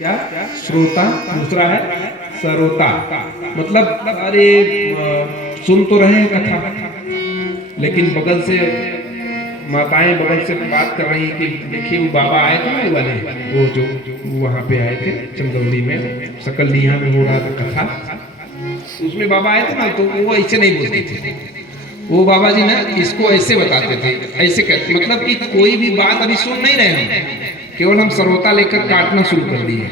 क्या श्रोता, दूसरा है सरोता। मतलब अरे सुन तो रहे हैं कथा, लेकिन बगल से माताएं बगल से बात कर रही कि देखिए वो बाबा आए थे ना वाले, वो जो वहां पे आए थे चंदौली में, सकलिया में हो रहा था कथा, उसमें बाबा आए थे ना, तो वो ऐसे नहीं बोलते थे। वो बाबा जी ना इसको ऐसे बताते थे, ऐसे कहते, मतलब कि कोई भी बात अभी सुन नहीं रहे हम, केवल हम सरोता लेकर काटना शुरू कर दिए।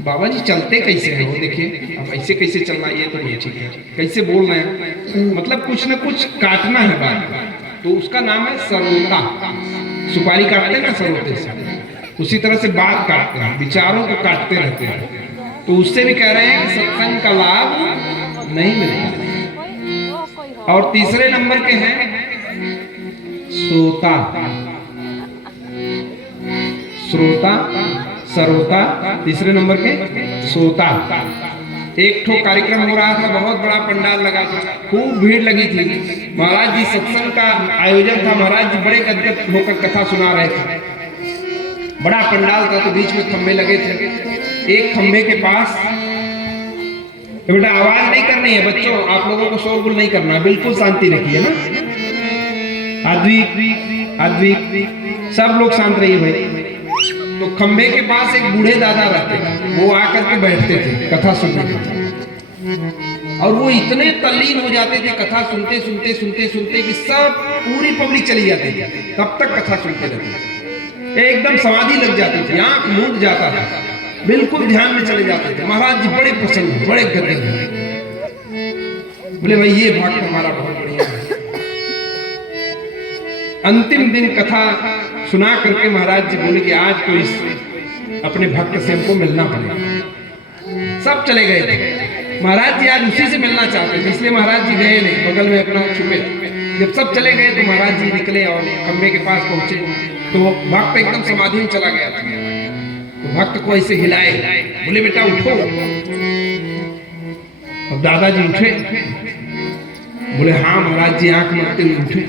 बाबा जी चलते कैसे हैं वो देखिए, अब ऐसे कैसे चलना, ये तो नहीं ठीक है, कैसे बोल रहे हैं, मतलब कुछ ना कुछ काटना है बात, तो उसका नाम है सरोता। सुपारी काटते हैं ना सरोते से, उसी तरह से बात काटते हैं, विचारों को काटते रहते हैं। तो उससे भी कह रहे हैं कि सत्संग का लाभ नहीं मिलता। और तीसरे नंबर के हैं श्रोता, श्रोता सरोता, तीसरे नंबर के श्रोता। एक ठो कार्यक्रम हो रहा था, बहुत बड़ा पंडाल लगा था, खूब भीड़ लगी थी। महाराज जी सत्संग का आयोजन था, महाराज जी बड़े गदगद होकर कथा सुना रहे थे, बड़ा पंडाल था, तो बीच में खंभे लगे थे। एक खंभे के पास, बेटा आवाज नहीं करनी है बच्चों, आप लोगों को शोरगुल नहीं करना, बिल्कुल शांति रखिए ना, अद्विक अद्विक सब लोग शांत रहिए भाई। तो खंभे के पास एक बूढ़े दादा रहते थे, वो आकर के बैठते थे कथा सुनने के लिए, और वो इतने तल्लीन हो जाते थे कथा सुनते सुनते सुनते सुनते कि सब पूरी पब्लिक चली जाती थी, तब तक कथा सुनते रहते, एकदम समाधि लग जाती थी, आंख मूंद जाता था, बिल्कुल ध्यान में चले जाते थे। महाराज जी बड़े प्रसन्न, बड़े गदगद, बोले भाई ये भक्त हमारा बहुत बढ़िया है। अंतिम दिन कथा सुना करके महाराज जी बोले कि आज तो इस अपने भक्त से हमको मिलना पड़ेगा। सब चले गए थे, महाराज जी आज उसी से मिलना चाहते थे, इसलिए महाराज जी गए नहीं, बगल में अपना छुपे। जब सब चले गए तो महाराज जी निकले और खंबे के पास पहुंचे, तो भक्त एकदम समाधि में चला गया था। तो भक्त को ऐसे हिलाए, बोले बेटा उठो। अब दादाजी उठे, बोले हाँ महाराज जी, आंख मारते हुए उठे,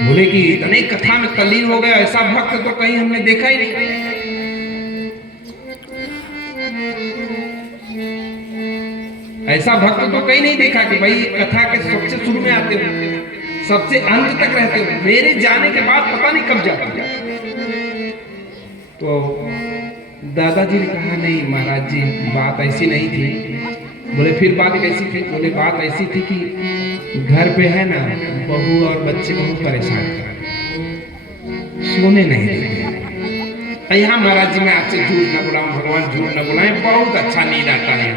बोले कि इतने कथा में तल्लीन हो गया, ऐसा भक्त तो कहीं हमने देखा ही नहीं। ऐसा भक्त तो कहीं नहीं देखा कि भाई कथा के सबसे शुरू में आते हो, सबसे अंत तक रहते हो, मेरे जाने के बाद पता नहीं कब जाते। तो दादाजी ने कहा नहीं महाराज जी, बात ऐसी नहीं थी। बोले फिर बात कैसी थी? बोले बात ऐसी थी कि घर पे है ना बहू और बच्चे बहुत परेशान कर रहे, सोने नहीं देते। यहाँ महाराज जी मैं आपसे झूठ न बुलाऊं, भगवान झूठ न बुलाएं, बहुत अच्छा नींद आता है।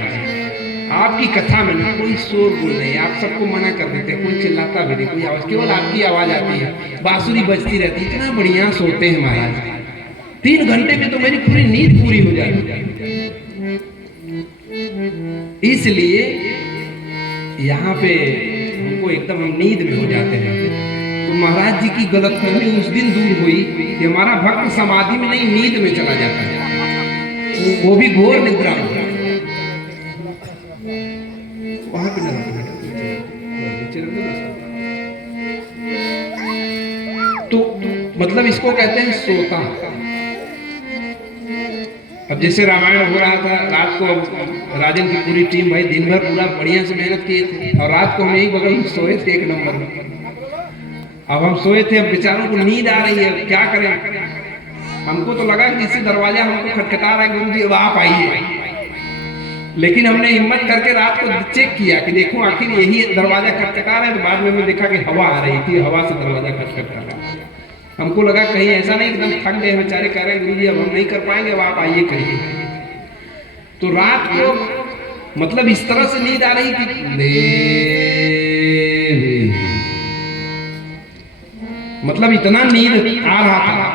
आपकी कथा में ना कोई शोरगुल नहीं, आप सबको मना कर देते, कोई चिल्लाता भी नहीं, कोई आवाज, केवल आपकी आवाज आती है, बांसुरी बजती रहती, इतना बढ़िया सोते हैं महाराज। 3 घंटे में तो मेरी पूरी नींद पूरी हो जाती है। इसलिए यहाँ पे हमको एकदम हम नींद में हो जाते हैं। तो महाराज जी की गलतफहमी उस दिन दूर हुई कि हमारा भक्त समाधि में नहीं, नींद में चला जाता है, वो भी घोर निद्रा में। वहां पे तो मतलब इसको कहते हैं सोता। अब जैसे रामायण हो रहा था, रात को राजन की पूरी टीम भाई दिन भर पूरा बढ़िया से मेहनत किए थे, और रात को हम यही बगल में सोए थे 1 नंबर में। अब हम सोए थे, अब बेचारों को नींद आ रही है, क्या करें। हमको तो लगा कि किसी दरवाजा हमको खटखटा रहा है, गुरु जी अब आप आइए। लेकिन हमने हिम्मत करके रात को चेक किया कि देखो आखिर यही दरवाजा खटखटा रहा है, तो बाद में हमने देखा कि हवा आ रही थी, हवा से दरवाजा खटखटा रहा है। हमको लगा कहीं ऐसा नहीं एकदम थक गए बेचारे, कह रहे हैं गुरु जी अब हम नहीं कर पाएंगे, अब आप आइए करिए। तो रात को मतलब इस तरह से नींद आ रही कि मतलब इतना नींद आ रहा था।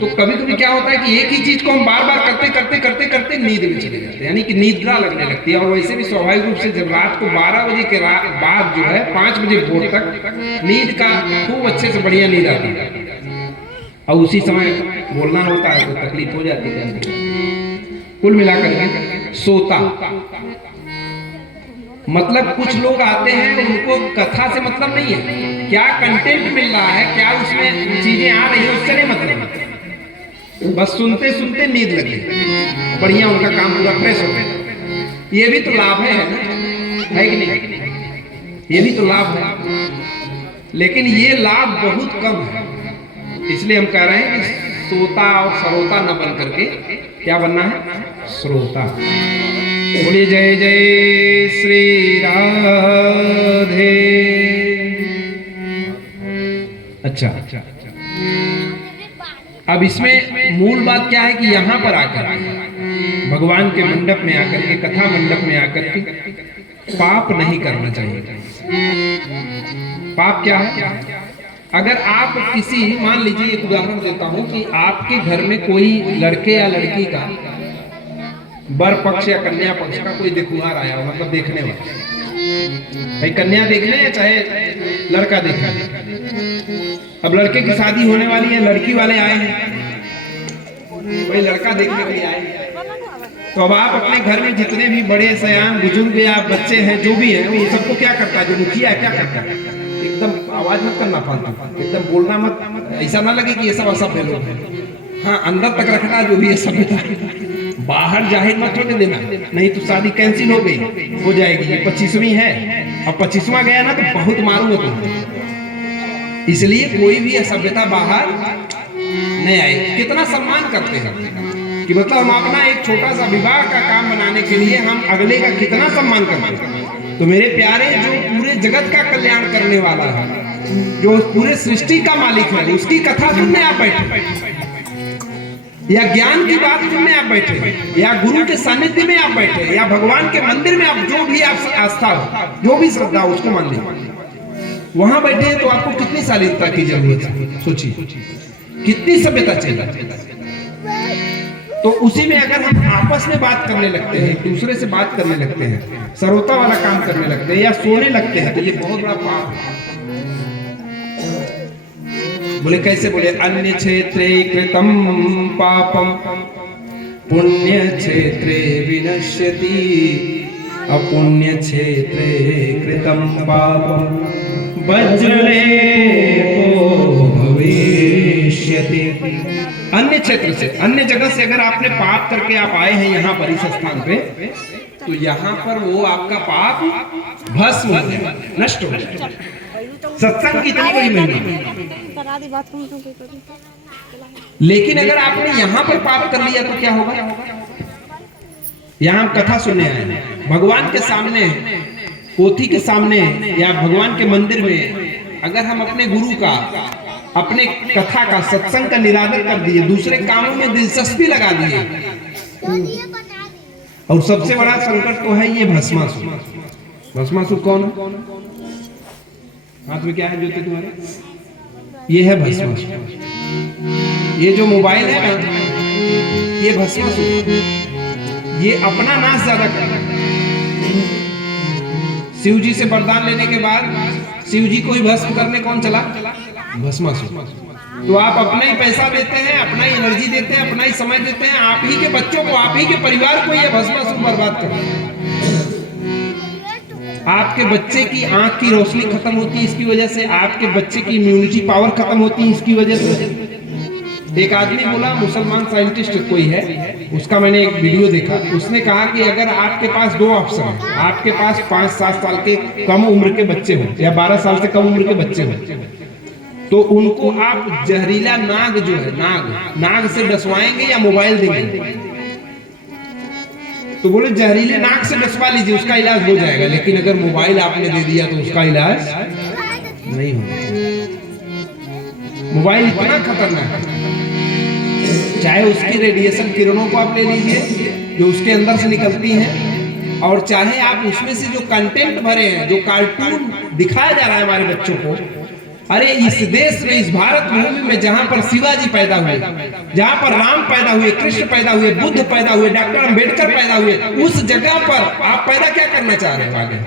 तो कभी कभी क्या होता है कि एक ही चीज को हम बार बार करते करते करते करते नींद में चले जाते हैं, यानी कि निद्रा लगने लगती है। और वैसे भी स्वाभाविक रूप से जब रात को 12 बजे के बाद जो है 5 बजे भोर तक नींद का खूब अच्छे से बढ़िया नींद आती है, और उसी समय बोलना होता है तो तकलीफ हो जाती है। कुल मिलाकर के सोता मतलब कुछ लोग आते हैं, उनको कथा से मतलब नहीं है, क्या कंटेंट मिल रहा है, क्या उसमें चीजें आ रही है, उससे नहीं मतलब। बस सुनते सुनते नींद लगी, बढ़िया उनका काम पूरा फ्रेश हो गया। ये भी तो लाभ है ना, है कि नहीं? ये भी तो लाभ है, लेकिन ये लाभ बहुत कम है। इसलिए हम कह रहे हैं कि सोता और सरोता न बन करके क्या बनना है? श्रोता। बोलिए जय जय श्री राधे। अच्छा, अब इसमें मूल बात क्या है कि यहां पर आकर भगवान के मंडप में आकर के, कथा मंडप में आकर के पाप नहीं करना चाहिए। पाप क्या है? अगर आप किसी, मान लीजिए एक उदाहरण देता हूं कि आपके घर में कोई लड़के या लड़की का वर पक्ष या कन्या पक्ष का कोई देखुहार आया हो, मतलब देखने वाला, भाई कन्या देखने या चाहे लड़का देखने। अब लड़के की शादी होने वाली है, लड़की वाले आए हैं, भाई लड़का देखने के लिए आए हैं। तो अब आप अपने घर में जितने भी बड़े सयान बुजुर्ग या बच्चे हैं, जो भी हैं, वो सबको क्या करता है? जो मुखिया है क्या करता है? एकदम आवाज मत करना फालतू, एकदम बोलना मत, ऐसा ना लगे कि ये सब असभ्य लोग हैं। हाँ, अंदर तक रखना जो भी है सभ्यता, बाहर जाहिर मत होने देना, नहीं तो शादी कैंसिल हो गई, हो जाएगी। ये 25वीं है, अब 25वां गया ना तो बहुत मारूंगा तुम। इसलिए कोई भी असभ्यता बाहर नहीं आए। कितना सम्मान करते हैं कि मतलब हम अपना एक छोटा सा विवाह का काम बनाने के लिए हम अगले का कितना सम्मान करते हैं। तो मेरे प्यारे, जो पूरे जगत का कल्याण करने वाला है, जो पूरे सृष्टि का मालिक है, उसकी कथा सुनने आप बैठे, या ज्ञान की बात सुनने आप बैठे, या गुरु के सानिध्य में आप बैठे, या भगवान के मंदिर में आप, जो भी आप आस्था हो, जो भी श्रद्धा हो उसको मान लीजिए, वहां बैठे हैं, तो आपको कितनी शालीनता की जरूरत है? सोचिए कितनी सभ्यता चाहिए। तो उसी में अगर हम आपस में बात करने लगते हैं, एक दूसरे से बात करने लगते हैं, सरोता वाला काम करने लगते हैं, या सोने लगते हैं, तो ये बहुत बड़ा पाप है। बोले कैसे? बोले अन्य क्षेत्रे कृतम पापम पुण्य क्षेत्रे विनश्यति, अपुण्य क्षेत्रे कृतम पापम वज्रलेपो भविष्यति। अन्य क्षेत्र से, अन्य जगह से अगर आपने पाप करके आप आए हैं यहाँ पर इस स्थान पे, तो यहाँ पर वो आपका पाप भस्म हो जाए, नष्ट हो जाए। सत्संग कितनी बड़ी महिमा। लेकिन अगर आपने यहाँ पर पाप कर लिया तो क्या होगा? यहाँ कथा सुनने आए हैं, भगवान के सामने, पोथी के सामने या भगवान के मंदिर में अगर हम अपने गुरु का, अपने कथा का, सत्संग का निरादर कर दिए, दूसरे कामों में दिलचस्पी लगा दिए, और सबसे बड़ा संकट तो है ये भस्मासुर। भस्मासुर कौन है? हाथ में क्या है ज्योति तुम्हारे? ये है भस्मासुर। ये जो मोबाइल है ना, ये भस्मासुर, ये अपना नाश ज्यादा कर रहा है। शिव जी से वरदान लेने के बाद शिव जी को ही भस्म करने कौन चला? भस्मासुर। तो आप अपना ही पैसा देते हैं, अपना ही एनर्जी देते हैं, अपना ही समय देते हैं, आप ही के बच्चों को, आप ही के परिवार को ये भस्मासुर बर्बाद कर रहा है। आपके बच्चे की आंख की रोशनी खत्म होती है इसकी वजह से, आपके बच्चे की इम्यूनिटी पावर खत्म होती है इसकी वजह से। एक आदमी बोला, मुसलमान साइंटिस्ट कोई है, उसका मैंने एक वीडियो देखा, उसने कहा कि अगर आपके पास दो ऑप्शन है, आपके पास 5-7 साल के कम उम्र के बच्चे हो या 12 साल से कम उम्र के बच्चे हो, तो उनको आप जहरीला नाग जो है, नाग से डसवाएंगे या मोबाइल देंगे? तो बोले जहरीले नाग से डसवा लीजिए, उसका इलाज हो जाएगा, लेकिन अगर मोबाइल आपने दे दिया तो उसका इलाज नहीं होगा। मोबाइल इतना खतरनाक है, चाहे उसकी रेडिएशन किरणों को आप ले लीजिए जो उसके अंदर से निकलती हैं, और चाहे आप उसमें से जो कंटेंट भरे हैं, जो कार्टून दिखाया जा रहा है हमारे बच्चों को। अरे इस देश में, इस भारत भूमि में जहां पर शिवाजी पैदा हुए, जहां पर राम पैदा हुए, कृष्ण पैदा हुए, बुद्ध पैदा हुए, डॉक्टर अंबेडकर पैदा हुए, उस जगह पर आप पैदा क्या करना चाह रहे हो? आगे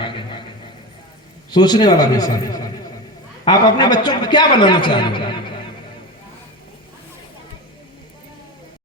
सोचने वाला विषय। आप अपने बच्चों को क्या बनाना चाह रहे हो?